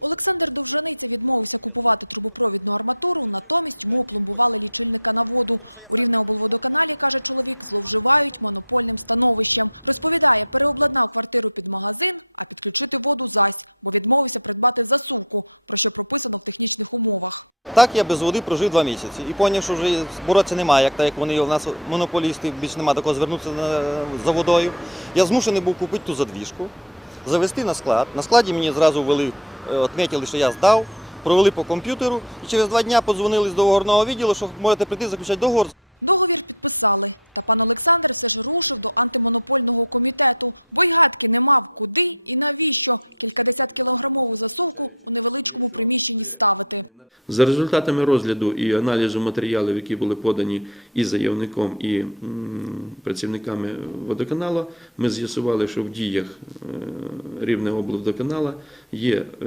Олександр Довжаниця відмовився купувати трубопровідну арматуру, натомість йому опломбували лічильника на воду. У Рівнеоблводоканалі, каже чоловік, зловживають монопольним становищем. Розповідає, переобладнав квартиру під магазин, а підключити воду зась, бо відмовився придбати засувку, про що прописано в технічних умовах. Так я без води прожив два місяці і зрозумів, що вже боротися немає, як так як вони у нас монополісти, більше немає такого звернутися за водою. Я змушений був купити ту задвіжку, завести на склад. На складі мені зразу ввели, відмітили, що я здав, провели по комп'ютеру і через два дні подзвонили з договорного відділу, що можете прийти заключати договор. Договір підписали, та пан Олександр все ж рушив до антимонопольного комітету, бо й гадки не мав куди і навіщо кількадесят кілограмову засувку у невеличкому приміщенні ставити. За результатами розгляду і аналізу матеріалів, які були подані і заявником, і працівниками водоканалу, ми з'ясували, що в діях рівне облводоканала є е,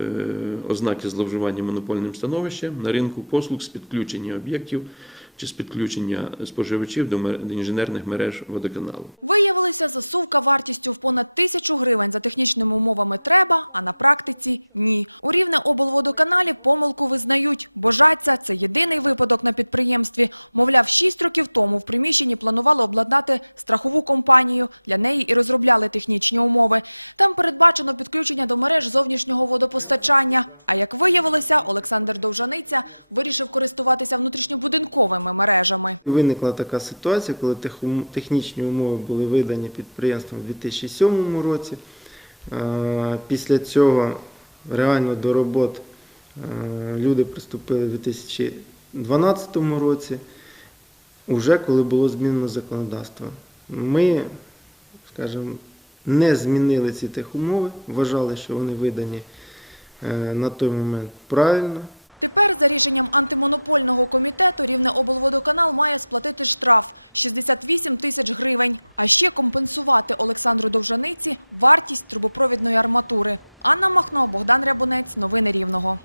ознаки зловживання монопольним становищем на ринку послуг з підключення об'єктів чи з підключення споживачів до інженерних мереж водоканалу. Виявилася засувка вартістю в понад тисячу гривень за технічними умовами треба, а на практиці – ні. У Рівне облводоканалі помилку визнають. Божаться – це єдиний випадок на підприємстві. Мовляв, шість років тому в приміщенні планували обладнати страхову компанію. Для неї і розробляли технічні умови. Там передбачено підключення до мереж зовнішнього водопостачання. А як виявилося, Олександр Довжаниця вирішив користуватися внутрішньобудинковими мережами. Виникла така ситуація, коли технічні умови були видані підприємством у 2007 році. Е, Після цього реально до робот е, люди приступили у 2012 році, уже коли було змінено законодавство. Ми, скажімо, не змінили ці техумови, вважали, що вони видані е, на той момент правильно. Тепер за рішенням антимонопольного комітету Рівне облводоканал має сплатити штраф – 68 тисяч гривень, а ще компенсувати Олександру Довжаниці вартість трубопровідної арматури. Анна Махно, Богдан Рябунець. Новини Рівного.